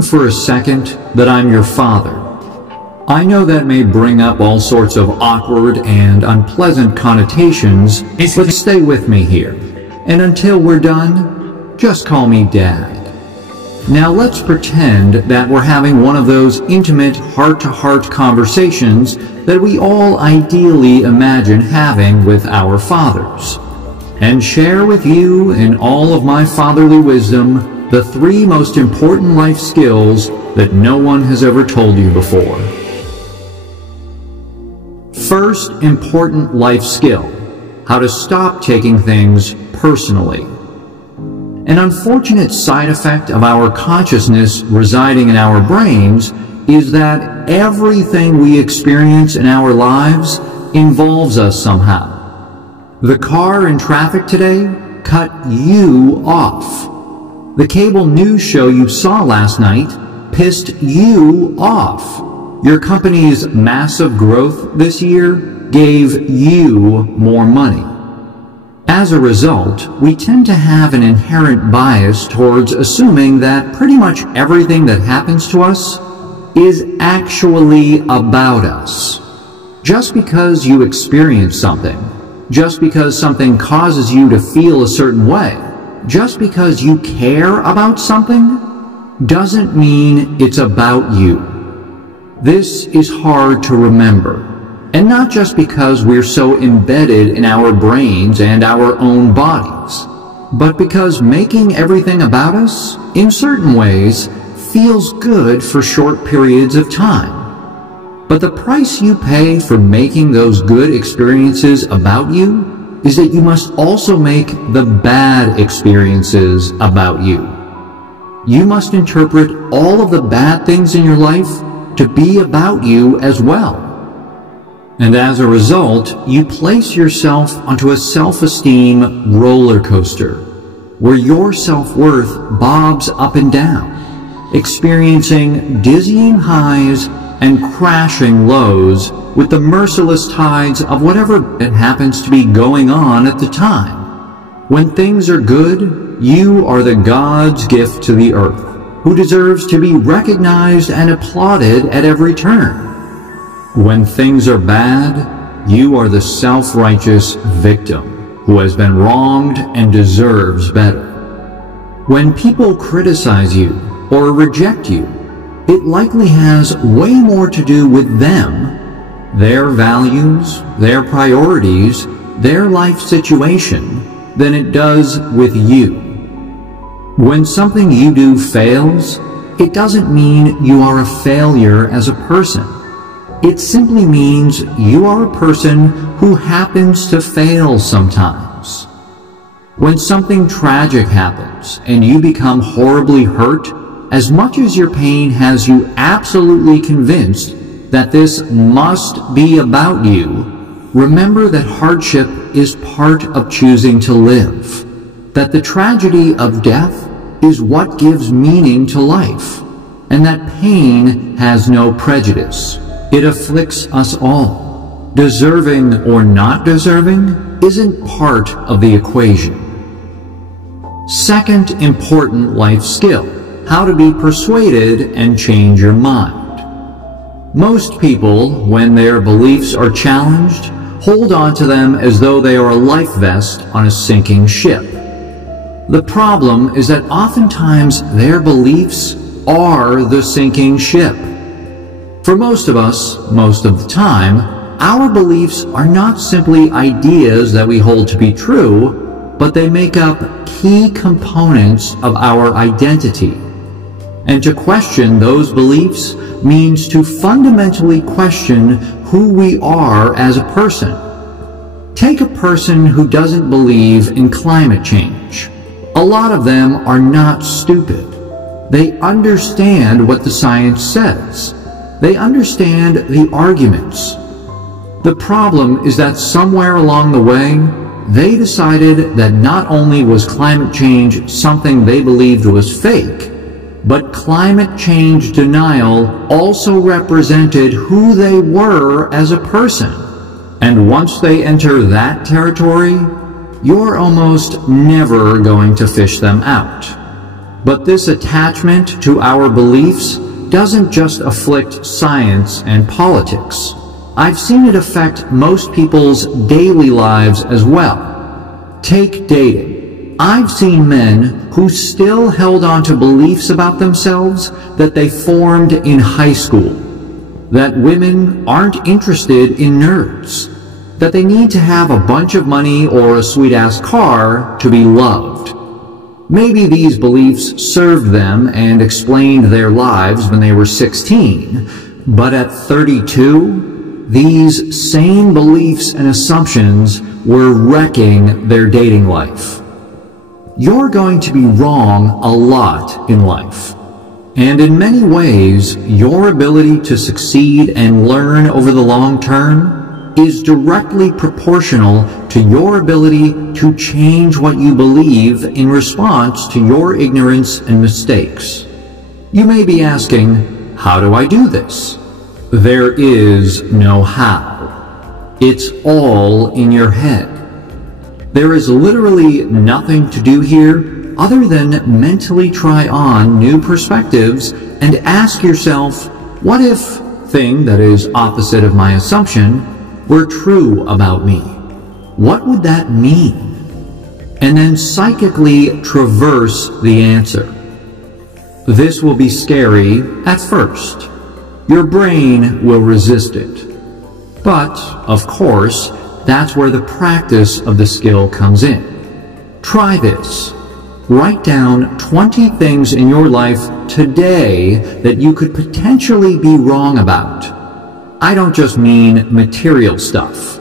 For a second that I'm your father. I know that may bring up all sorts of awkward and unpleasant connotations, but stay with me here. And until we're done, just call me Dad. Now let's pretend that we're having one of those intimate heart-to-heart conversations that we all ideally imagine having with our fathers, and share with you in all of my fatherly wisdom the 3 most important life skills that no one has ever told you before. First important life skill: how to stop taking things personally. An unfortunate side effect of our consciousness residing in our brains is that everything we experience in our lives involves us somehow. The car in traffic today cut you off. The cable news show you saw last night pissed you off. Your company's massive growth this year gave you more money. As a result, we tend to have an inherent bias towards assuming that pretty much everything that happens to us is actually about us. Just because you experience something, just because something causes you to feel a certain way, just because you care about something, doesn't mean it's about you. This is hard to remember, and not just because we're so embedded in our brains and our own bodies, but because making everything about us, in certain ways, feels good for short periods of time. But the price you pay for making those good experiences about you is that you must also make the bad experiences about you. You must interpret all of the bad things in your life to be about you as well. And as a result, you place yourself onto a self-esteem roller coaster, where your self-worth bobs up and down, experiencing dizzying highs and crashing lows with the merciless tides of whatever it happens to be going on at the time. When things are good, you are the God's gift to the earth, who deserves to be recognized and applauded at every turn. When things are bad, you are the self-righteous victim who has been wronged and deserves better. When people criticize you or reject you, it likely has way more to do with them, their values, their priorities, their life situation, than it does with you. When something you do fails, it doesn't mean you are a failure as a person. It simply means you are a person who happens to fail sometimes. When something tragic happens and you become horribly hurt, as much as your pain has you absolutely convinced that this must be about you, remember that hardship is part of choosing to live, that the tragedy of death is what gives meaning to life, and that pain has no prejudice. It afflicts us all. Deserving or not deserving isn't part of the equation. Second important life skill: how to be persuaded and change your mind. Most people, when their beliefs are challenged, hold on to them as though they are a life vest on a sinking ship. The problem is that oftentimes their beliefs are the sinking ship. For most of us, most of the time, our beliefs are not simply ideas that we hold to be true, but they make up key components of our identity. And to question those beliefs means to fundamentally question who we are as a person. Take a person who doesn't believe in climate change. A lot of them are not stupid. They understand what the science says. They understand the arguments. The problem is that somewhere along the way, they decided that not only was climate change something they believed was fake, but climate change denial also represented who they were as a person. And once they enter that territory, you're almost never going to fish them out. But this attachment to our beliefs doesn't just afflict science and politics. I've seen it affect most people's daily lives as well. Take dating. I've seen men who still held on to beliefs about themselves that they formed in high school. That women aren't interested in nerds. That they need to have a bunch of money or a sweet-ass car to be loved. Maybe these beliefs served them and explained their lives when they were 16, but at 32, these same beliefs and assumptions were wrecking their dating life. You're going to be wrong a lot in life. And in many ways, your ability to succeed and learn over the long term is directly proportional to your ability to change what you believe in response to your ignorance and mistakes. You may be asking, how do I do this? There is no how. It's all in your head. There is literally nothing to do here other than mentally try on new perspectives and ask yourself, what if thing that is opposite of my assumption were true about me? What would that mean? And then psychically traverse the answer. This will be scary at first. Your brain will resist it. But, of course, that's where the practice of the skill comes in. Try this. Write down 20 things in your life today that you could potentially be wrong about. I don't just mean material stuff.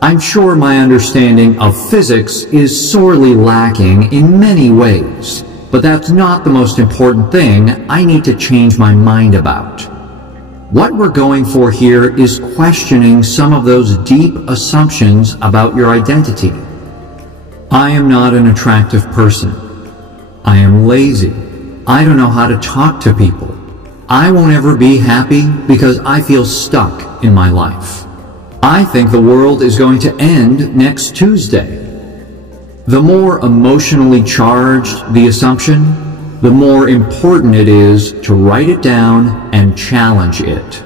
I'm sure my understanding of physics is sorely lacking in many ways, but that's not the most important thing I need to change my mind about. What we're going for here is questioning some of those deep assumptions about your identity. I am not an attractive person. I am lazy. I don't know how to talk to people. I won't ever be happy because I feel stuck in my life. I think the world is going to end next Tuesday. The more emotionally charged the assumption, the more important it is to write it down and challenge it.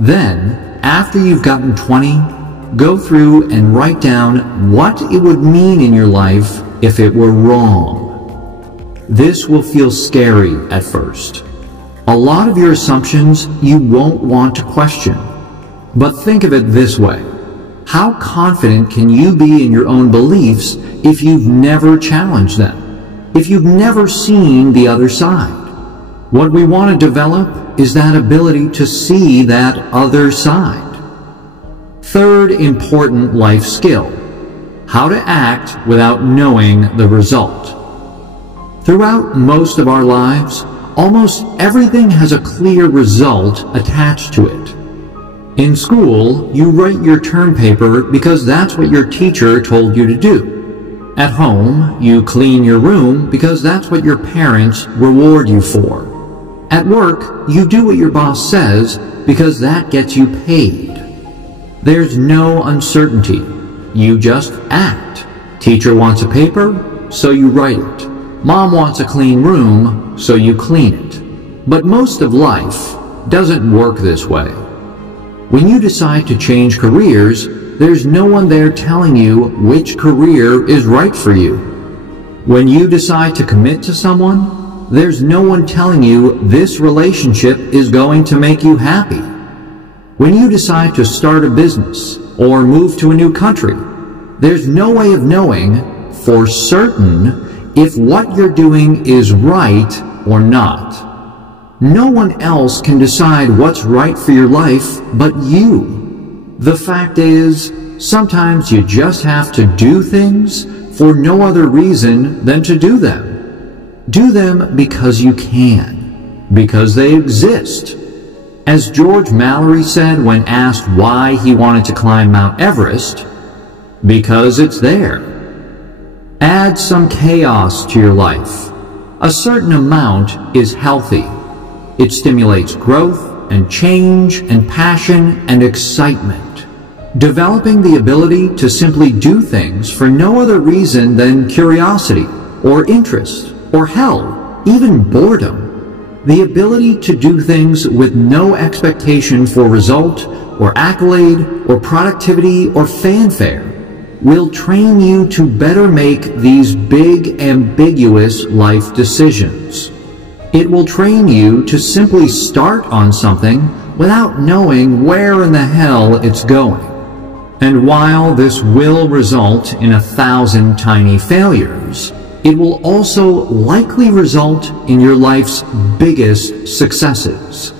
Then, after you've gotten 20, go through and write down what it would mean in your life if it were wrong. This will feel scary at first. A lot of your assumptions you won't want to question. But think of it this way. How confident can you be in your own beliefs if you've never challenged them? If you've never seen the other side? What we want to develop is that ability to see that other side. Third important life skill. How to act without knowing the result. Throughout most of our lives, almost everything has a clear result attached to it. In school, you write your term paper because that's what your teacher told you to do. At home, you clean your room because that's what your parents reward you for. At work, you do what your boss says because that gets you paid. There's no uncertainty. You just act. Teacher wants a paper, so you write it. Mom wants a clean room, so you clean it. But most of life doesn't work this way. When you decide to change careers, there's no one there telling you which career is right for you. When you decide to commit to someone, there's no one telling you this relationship is going to make you happy. When you decide to start a business or move to a new country, there's no way of knowing for certain if what you're doing is right or not. No one else can decide what's right for your life but you. The fact is, sometimes you just have to do things for no other reason than to do them. Do them because you can, because they exist. As George Mallory said when asked why he wanted to climb Mount Everest, because it's there. Add some chaos to your life. A certain amount is healthy. It stimulates growth and change and passion and excitement. Developing the ability to simply do things for no other reason than curiosity or interest or hell, even boredom, the ability to do things with no expectation for result or accolade or productivity or fanfare will train you to better make these big, ambiguous life decisions. It will train you to simply start on something without knowing where in the hell it's going. And while this will result in 1,000 tiny failures, it will also likely result in your life's biggest successes.